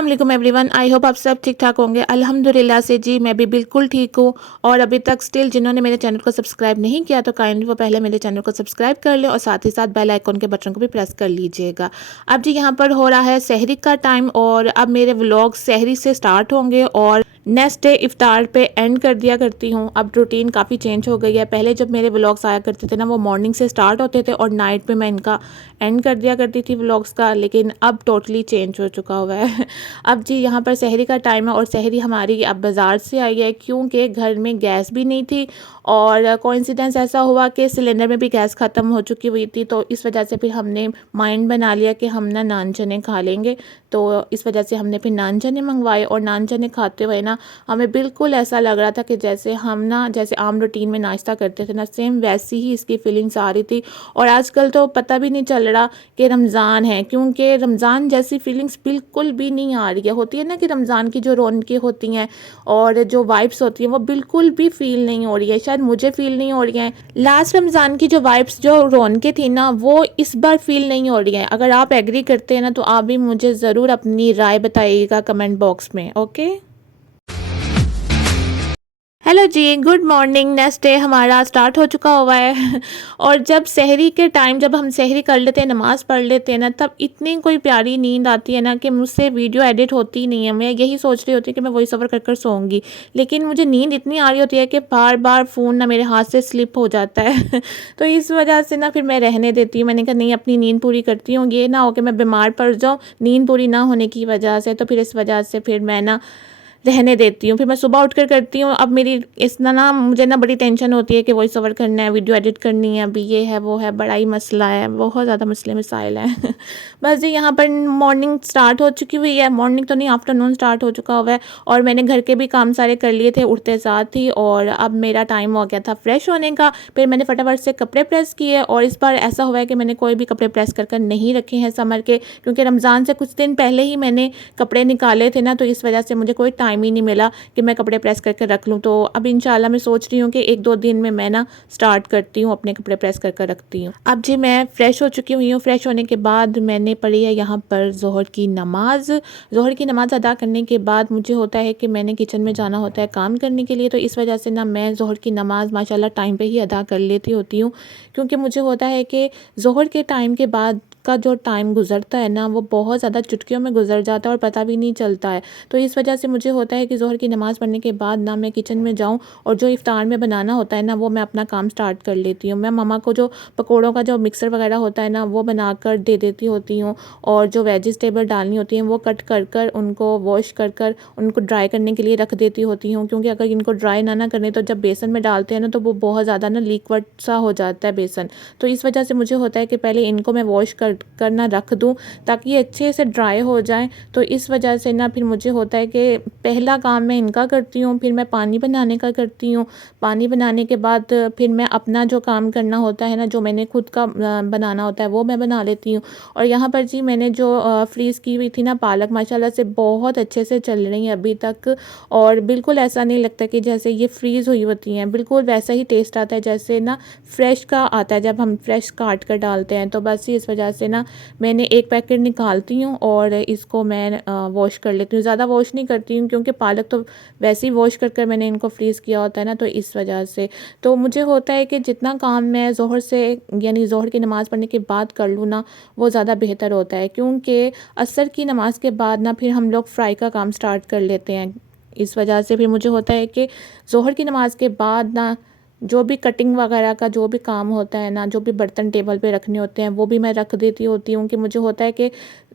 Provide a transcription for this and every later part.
अस्सलाम वालेकुम everyone. I hope आप सब ठीक ठाक होंगे। अल्हम्दुलिल्लाह से जी मैं भी बिल्कुल ठीक हूँ। और अभी तक स्टिल जिन्होंने मेरे चैनल को सब्सक्राइब नहीं किया तो काइंडली वो पहले मेरे चैनल को सब्सक्राइब कर ले और साथ ही साथ बेल आइकॉन के बटन को भी प्रेस कर लीजिएगा। अब जी यहाँ पर हो रहा है सहरी का टाइम और अब मेरे व्लॉग सहरी से स्टार्ट होंगे और नेक्स्ट डे इफ्तार पे एंड कर दिया करती हूँ। अब रूटीन काफ़ी चेंज हो गई है। पहले जब मेरे व्लॉग्स आया करते थे ना वो मॉर्निंग से स्टार्ट होते थे और नाइट पे मैं इनका एंड कर दिया करती थी व्लॉग्स का, लेकिन अब टोटली चेंज हो चुका हुआ है। अब जी यहाँ पर सहरी का टाइम है और सहरी हमारी अब बाज़ार से आई है क्योंकि घर में गैस भी नहीं थी और कोइंसिडेंस ऐसा हुआ कि सिलेंडर में भी गैस ख़त्म हो चुकी हुई थी। तो इस वजह से फिर हमने माइंड बना लिया कि हम ना नान चने खा लेंगे। तो इस वजह से हमने फिर नान चने मंगवाए और नान चने खाते हुए ना हमें बिल्कुल ऐसा लग रहा था कि जैसे हम ना जैसे आम रूटीन में नाश्ता करते थे ना सेम वैसी ही इसकी फीलिंग्स आ रही थी। और आजकल तो पता भी नहीं चल रहा कि रमज़ान है क्योंकि रमज़ान जैसी फीलिंग्स बिल्कुल भी नहीं आ रही है। होती है ना कि रमज़ान की जो रौनकें होती हैं और जो वाइब्स होती हैं वो बिल्कुल भी फील नहीं हो रही है। शायद मुझे फील नहीं हो रही है। लास्ट रमज़ान की जो वाइब्स जो रौनकें थी ना वो इस बार फील नहीं हो रही है। अगर आप एग्री करते हैं ना तो आप भी मुझे ज़रूर अपनी राय बताइएगा कमेंट बॉक्स में। ओके, हेलो जी, गुड मॉर्निंग। नेक्स्ट डे हमारा स्टार्ट हो चुका हुआ है। और जब सहरी के टाइम जब हम सहरी कर लेते हैं, नमाज़ पढ़ लेते हैं ना, तब इतनी कोई प्यारी नींद आती है ना कि मुझसे वीडियो एडिट होती ही नहीं है। मैं यही सोच रही होती हूँ कि मैं वॉइस ओवर कर कर सोऊंगी, लेकिन मुझे नींद इतनी आ रही होती है कि बार बार फ़ोन ना मेरे हाथ से स्लिप हो जाता है। तो इस वजह से ना फिर मैं रहने देती हूँ। मैंने कहा नहीं, अपनी नींद पूरी करती हूँ, ये ना हो कि मैं बीमार पड़ जाऊँ नींद पूरी ना होने की वजह से। तो फिर इस वजह से फिर मैं ना रहने देती हूँ। फिर मैं सुबह उठकर करती हूँ। अब मेरी इस ना मुझे ना बड़ी टेंशन होती है कि वॉइस ओवर करना है, वीडियो एडिट करनी है, अभी ये है वो है, बड़ा ही मसला है, बहुत ज़्यादा मसले मसाइल हैं। बस जी यहाँ पर मॉर्निंग स्टार्ट हो चुकी हुई है। मॉर्निंग तो नहीं, आफ्टरनून स्टार्ट हो चुका हुआ है और मैंने घर के भी काम सारे कर लिए थे उठते साथ ही। और अब मेरा टाइम हो गया था फ्रेश होने का। फिर मैंने फटाफट से कपड़े प्रेस किए और इस बार ऐसा हुआ है कि मैंने कोई भी कपड़े प्रेस कर नहीं रखे हैं समर के, क्योंकि रमज़ान से कुछ दिन पहले ही मैंने कपड़े निकाले थे ना, तो इस वजह से मुझे कोई टाइम ही नहीं मिला कि मैं कपड़े प्रेस करके रख लूँ। तो अब इंशाल्लाह मैं सोच रही हूँ कि एक दो दिन में मैं ना स्टार्ट करती हूँ, अपने कपड़े प्रेस करके रखती हूँ। अब जी मैं फ़्रेश हो चुकी हुई हूँ। फ्रेश होने के बाद मैंने पढ़ी है यहाँ पर ज़ोहर की नमाज़। ज़ोहर की नमाज़ अदा करने के बाद मुझे होता है कि मैंने किचन में जाना होता है काम करने के लिए। तो इस वजह से ना मैं ज़ोहर की नमाज़ माशाल्लाह टाइम पे ही अदा कर लेती होती हूँ, क्योंकि मुझे होता है कि ज़ोहर के टाइम के बाद का जो टाइम गुजरता है ना वो बहुत ज़्यादा चुटकियों में गुजर जाता है और पता भी नहीं चलता है। तो इस वजह से मुझे होता है कि ज़ोहर की नमाज़ पढ़ने के बाद ना मैं किचन में जाऊँ और जो इफ़्तार में बनाना होता है ना वो मैं अपना काम स्टार्ट कर लेती हूँ। मैं मम्मा को जो पकोड़ों का जो मिक्सर वगैरह होता है ना वो बना कर दे देती होती हूँ और जो वेजिटेबल डालनी होती हैं वो कट कर कर उनको वॉश कर कर उनको ड्राई करने के लिए रख देती होती हूँ, क्योंकि अगर इनको ड्राई ना करें तो जब बेसन में डालते हैं ना तो वो बहुत ज़्यादा ना लिक्विड सा हो जाता है बेसन। तो इस वजह से मुझे होता है कि पहले इनको मैं वॉश कर ना रख दूँ ताकि ये अच्छे से ड्राई हो जाएँ। तो इस वजह से ना फिर मुझे होता है कि पहला काम मैं इनका करती हूँ, फिर मैं पानी बनाने का करती हूँ। पानी बनाने के बाद फिर मैं अपना जो काम करना होता है ना, जो मैंने खुद का बनाना होता है वो मैं बना लेती हूँ। और यहाँ पर जी मैंने जो फ्रीज़ की हुई थी ना पालक, माशाल्लाह से बहुत अच्छे से चल रही है अभी तक और बिल्कुल ऐसा नहीं लगता कि जैसे ये फ्रीज़ हुई होती हैं। बिल्कुल वैसा ही टेस्ट आता है जैसे ना फ्रेश का आता है जब हम फ्रेश काट कर डालते हैं। तो बस इस वजह से ना मैंने एक पैकेट निकालती हूँ और इसको मैं वॉश कर लेती हूँ। ज़्यादा वॉश नहीं करती हूँ क्योंकि पालक तो वैसे ही वॉश कर कर मैंने इनको फ्रीज़ किया होता है ना, तो इस वजह से तो मुझे होता है कि जितना काम मैं ज़ोहर से यानी ज़ोहर की नमाज़ पढ़ने के बाद कर लूँ ना वो ज़्यादा बेहतर होता है, क्योंकि असर की नमाज़ के बाद ना फिर हम लोग फ्राई का काम स्टार्ट कर लेते हैं। इस वजह से फिर मुझे होता है कि ज़ोहर की नमाज़ के बाद ना जो भी कटिंग वगैरह का जो भी काम होता है ना, जो भी बर्तन टेबल पे रखने होते हैं वो भी मैं रख देती होती हूँ कि मुझे होता है कि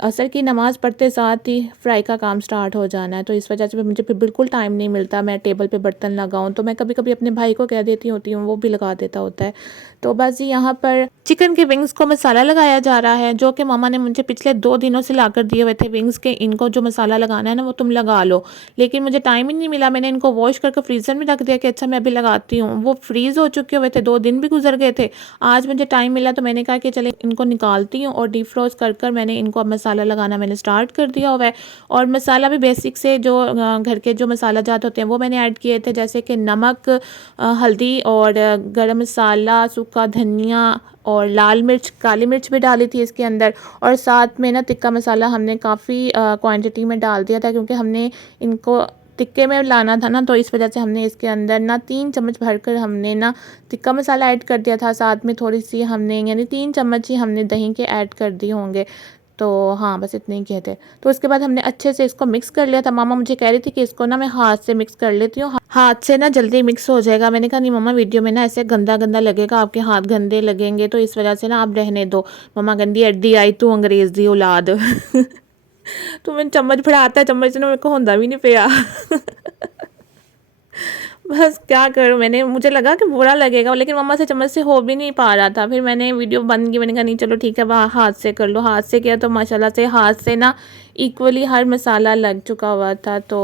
असर की नमाज़ पढ़ते साथ ही फ्राई का काम स्टार्ट हो जाना है। तो इस वजह से मुझे फिर बिल्कुल टाइम नहीं मिलता मैं टेबल पे बर्तन लगाऊं। तो मैं कभी कभी अपने भाई को कह देती होती हूँ, वो भी लगा देता होता है। तो बस यहाँ पर चिकन के विंग्स को मसाला लगाया जा रहा है, जो कि मामा ने मुझे पिछले 2 दिनों से लाकर दिए हुए थे विंग्स के, इनको जो मसाला लगाना है ना वो तुम लगा लो। लेकिन मुझे टाइम ही नहीं मिला। मैंने इनको वॉश करके फ्रीज़र में रख दिया कि अच्छा मैं अभी लगाती हूँ। वो फ्रीज़ हो चुके हुए थे, 2 दिन भी गुजर गए थे। आज मुझे टाइम मिला तो मैंने कहा कि चले इनको निकालती हूँ और डीप फ्रोज कर कर मैंने इनको अब मसाला लगाना मैंने स्टार्ट कर दिया हुआ है। और मसाला भी बेसिक से जो घर के जो मसाला जात होते हैं वो मैंने ऐड किए थे, जैसे कि नमक, हल्दी और गरम मसाला, सूखा धनिया और लाल मिर्च, काली मिर्च भी डाली थी इसके अंदर। और साथ में ना टिक्का मसाला हमने काफ़ी क्वांटिटी में डाल दिया था, क्योंकि हमने इनको टिक्के में लाना था ना, तो इस वजह से हमने इसके अंदर ना 3 चम्मच भरकर हमने ना टिक्का मसाला ऐड कर दिया था। साथ में थोड़ी सी हमने यानी 3 चम्मच ही हमने दही के ऐड कर दिए होंगे। तो हाँ, बस इतने ही कहते। तो उसके बाद हमने अच्छे से इसको मिक्स कर लिया था। मामा मुझे कह रही थी कि इसको ना मैं हाथ से मिक्स कर लेती हूँ, हाथ से ना जल्दी मिक्स हो जाएगा। मैंने कहा नहीं मम्मा, वीडियो में ना ऐसे गंदा गंदा लगेगा, आपके हाथ गंदे लगेंगे, तो इस वजह से ना आप रहने दो। मम्मा गंदी अड्डी आई तू अंग्रेज़ दी औलाद। तो मैंने चम्मच फड़ाता है, चम्मच ने मेरे को होंदा भी नहीं पिया। बस क्या करूँ, मैंने मुझे लगा कि बुरा लगेगा, लेकिन मम्मा से चम्मच से हो भी नहीं पा रहा था। फिर मैंने वीडियो बंद की, मैंने कहा नहीं चलो ठीक है, वह हाथ से कर लो। हाथ से किया तो माशाल्लाह से हाथ से ना इक्वली हर मसाला लग चुका हुआ था। तो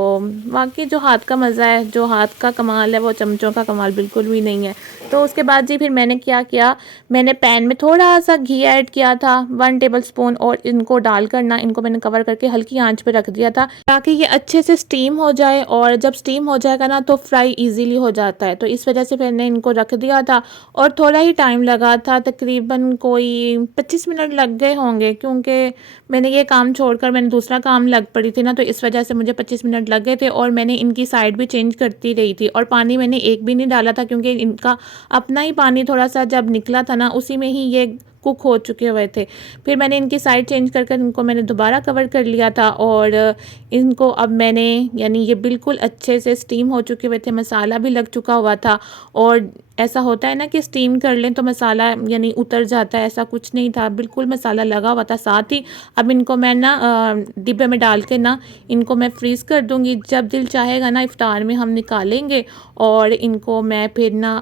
वाकई जो हाथ का मज़ा है, जो हाथ का कमाल है, वो चमचों का कमाल बिल्कुल भी नहीं है। तो उसके बाद जी फिर मैंने क्या किया, मैंने पैन में थोड़ा सा घी ऐड किया था 1 टेबल स्पून, और इनको डाल कर ना इनको मैंने कवर करके हल्की आंच पे रख दिया था, ताकि ये अच्छे से स्टीम हो जाए। और जब स्टीम हो जाएगा ना तो फ्राई इजीली हो जाता है। तो इस वजह से मैंने इनको रख दिया था, और थोड़ा ही टाइम लगा था, तकरीबन कोई 25 मिनट लग गए होंगे, क्योंकि मैंने ये काम छोड़कर मैंने दूसरा काम लग पड़ी थी ना, तो इस वजह से मुझे 25 मिनट लग गए थे। और मैंने इनकी साइड भी चेंज करती रही थी, और पानी मैंने एक भी नहीं डाला था, क्योंकि इनका अपना ही पानी थोड़ा सा जब निकला था ना, उसी में ही ये कुक हो चुके हुए थे। फिर मैंने इनकी साइड चेंज कर कर इनको मैंने दोबारा कवर कर लिया था, और इनको अब मैंने यानी ये बिल्कुल अच्छे से स्टीम हो चुके हुए थे, मसाला भी लग चुका हुआ था। और ऐसा होता है ना कि स्टीम कर लें तो मसाला यानी उतर जाता है, ऐसा कुछ नहीं था, बिल्कुल मसाला लगा हुआ था साथ ही। अब इनको मैं ना डिब्बे में डाल के ना इनको मैं फ्रीज़ कर दूँगी। जब दिल चाहेगा ना इफ़्तार में हम निकालेंगे, और इनको मैं फिर ना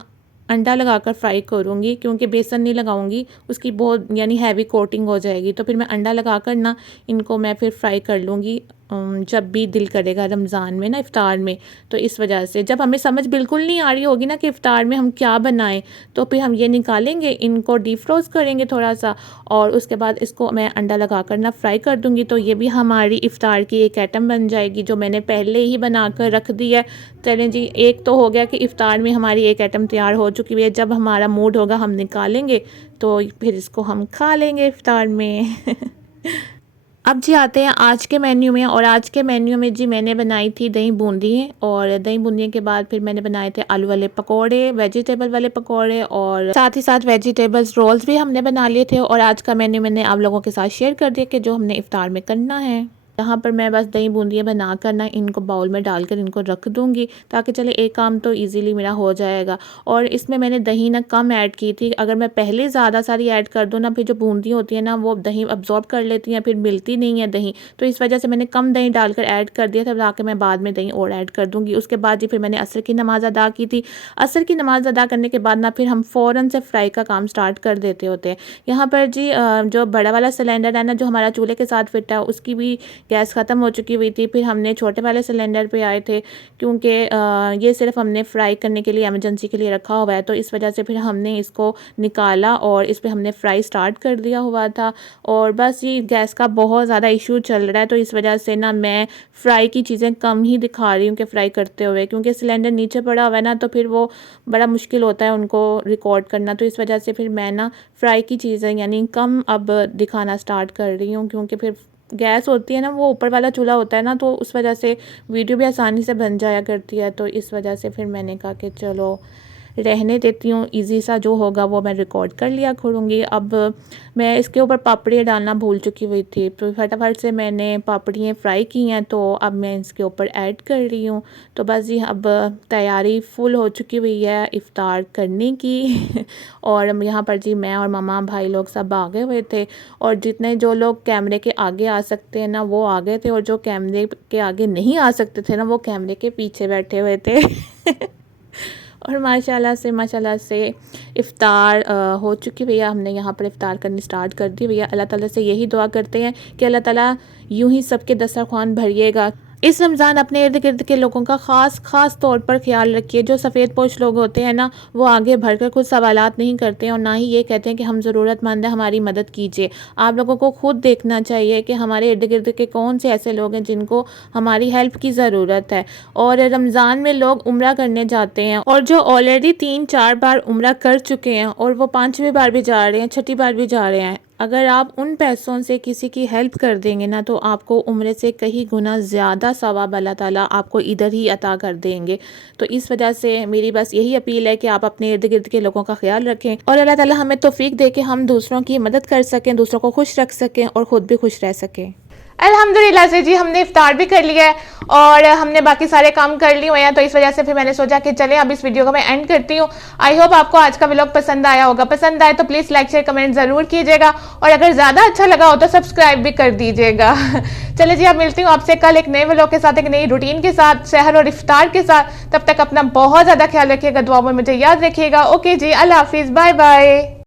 अंडा लगाकर फ्राई करूँगी, क्योंकि बेसन नहीं लगाऊँगी, उसकी बहुत यानी हैवी कोटिंग हो जाएगी। तो फिर मैं अंडा लगाकर ना इनको मैं फिर फ्राई कर लूँगी जब भी दिल करेगा रमज़ान में ना इफ़्तार में। तो इस वजह से जब हमें समझ बिल्कुल नहीं आ रही होगी ना कि इफ़्तार में हम क्या बनाएं, तो फिर हम ये निकालेंगे, इनको डीप फ्रोज़ करेंगे थोड़ा सा, और उसके बाद इसको मैं अंडा लगाकर ना फ्राई कर दूँगी। तो ये भी हमारी इफ़्तार की एक आइटम बन जाएगी, जो मैंने पहले ही बना कर रख दी है। चलें जी, एक तो हो गया कि इफ़्तार में हमारी एक आइटम तैयार हो चुकी है। जब हमारा मूड होगा हम निकालेंगे, तो फिर इसको हम खा लेंगे इफ़्तार में। अब जी आते हैं आज के मेन्यू में। और आज के मेन्यू में जी मैंने बनाई थी दही बूंदी, और दही बूंदी के बाद फिर मैंने बनाए थे आलू वाले पकोड़े, वेजिटेबल वाले पकोड़े, और साथ ही साथ वेजिटेबल्स रोल्स भी हमने बना लिए थे। और आज का मेन्यू मैंने आप लोगों के साथ शेयर कर दिया कि जो हमने इफ्तार में करना है। यहाँ पर मैं बस दही बूंदियाँ बना कर ना इनको बाउल में डालकर इनको रख दूँगी, ताकि चले एक काम तो इजीली मेरा हो जाएगा। और इसमें मैंने दही ना कम ऐड की थी, अगर मैं पहले ज़्यादा सारी ऐड कर दूँ ना, फिर जो बूंदियाँ होती हैं ना वो दही अब्जॉर्ब कर लेती हैं, फिर मिलती नहीं है दही। तो इस वजह से मैंने कम दही डालकर ऐड कर दिया था, ताकि मैं बाद में दही और ऐड कर दूँगी। उसके बाद जी फिर मैंने असर की नमाज़ अदा की थी। असर की नमाज़ अदा करने के बाद ना फिर हम फ़ौरन से फ्राई का काम स्टार्ट कर देते होते हैं। यहाँ पर जी जो बड़ा वाला सिलेंडर है ना, जो हमारा चूल्हे के साथ फिट है, उसकी भी गैस ख़त्म हो चुकी हुई थी। फिर हमने छोटे वाले सिलेंडर पे आए थे, क्योंकि ये सिर्फ हमने फ्राई करने के लिए एमरजेंसी के लिए रखा हुआ है। तो इस वजह से फिर हमने इसको निकाला और इस पे हमने फ्राई स्टार्ट कर दिया हुआ था। और बस ये गैस का बहुत ज़्यादा इशू चल रहा है, तो इस वजह से ना मैं फ्राई की चीज़ें कम ही दिखा रही हूँ कि फ्राई करते हुए, क्योंकि सिलेंडर नीचे पड़ा हुआ है ना, तो फिर वो बड़ा मुश्किल होता है उनको रिकॉर्ड करना। तो इस वजह से फिर मैं ना फ्राई की चीज़ें यानी कम अब दिखाना स्टार्ट कर रही हूँ, क्योंकि फिर गैस होती है ना, वो ऊपर वाला चूल्हा होता है ना, तो उस वजह से वीडियो भी आसानी से बन जाया करती है। तो इस वजह से फिर मैंने कहा कि चलो रहने देती हूँ, इजी सा जो होगा वो मैं रिकॉर्ड कर लिया करूँगी। अब मैं इसके ऊपर पापड़ियाँ डालना भूल चुकी हुई थी, तो फटाफट से मैंने पापड़ियाँ फ्राई की हैं, तो अब मैं इसके ऊपर ऐड कर रही हूँ। तो बस ये अब तैयारी फुल हो चुकी हुई है इफ़्तार करने की। और यहाँ पर जी मैं और मामा भाई लोग सब आ गए हुए थे, और जितने जो लोग कैमरे के आगे आ सकते हैं ना वो आ गए थे, और जो कैमरे के आगे नहीं आ सकते थे ना वो कैमरे के पीछे बैठे हुए थे। और माशाल्लाह से इफ़्तार हो चुकी भैया, हमने यहाँ पर इफ़्तार करनी स्टार्ट कर दी भैया। अल्लाह ताला से यही दुआ करते हैं कि अल्लाह ताला यूं ही सबके दस्तरख़्वान भरिएगा। इस रमज़ान अपने इर्द गिर्द के लोगों का ख़ास तौर पर ख्याल रखिए। जो सफ़ेद पोश लोग होते हैं ना, वो आगे बढ़कर कुछ सवालात नहीं करते हैं और ना ही ये कहते हैं कि हम ज़रूरतमंद हैं, हमारी मदद कीजिए। आप लोगों को खुद देखना चाहिए कि हमारे इर्द गिर्द के कौन से ऐसे लोग हैं जिनको हमारी हेल्प की ज़रूरत है। और रमज़ान में लोग उम्रा करने जाते हैं और जो ऑलरेडी 3-4 बार उम्रा कर चुके हैं और वो 5वीं बार भी जा रहे हैं, 6ठी बार भी जा रहे हैं, अगर आप उन पैसों से किसी की हेल्प कर देंगे ना, तो आपको उम्रे से कई गुना ज़्यादा सवाब अल्लाह ताला आपको इधर ही अता कर देंगे। तो इस वजह से मेरी बस यही अपील है कि आप अपने इर्द गिर्द के लोगों का ख्याल रखें और अल्लाह ताला हमें तौफीक दे कि हम दूसरों की मदद कर सकें, दूसरों को खुश रख सकें और ख़ुद भी खुश रह सकें। अल्हम्दुलिल्लाह से जी हमने इफ्तार भी कर लिया है और हमने बाकी सारे काम कर लिए हुए हैं, तो इस वजह से फिर मैंने सोचा कि चलें अब इस वीडियो को मैं एंड करती हूँ। आई होप आपको आज का व्लॉग पसंद आया होगा। पसंद आए तो प्लीज़ लाइक शेयर कमेंट ज़रूर कीजिएगा और अगर ज़्यादा अच्छा लगा हो तो सब्सक्राइब भी कर दीजिएगा। चलिए जी, अब मिलती हूँ आपसे कल एक नए व्लॉग के साथ, एक नई रूटीन के साथ, सहर और इफ्तार के साथ। तब तक अपना बहुत ज़्यादा ख्याल रखिएगा, दुआ में मुझे याद रखिएगा। ओके जी, अल्लाह हाफिज़, बाय बाय।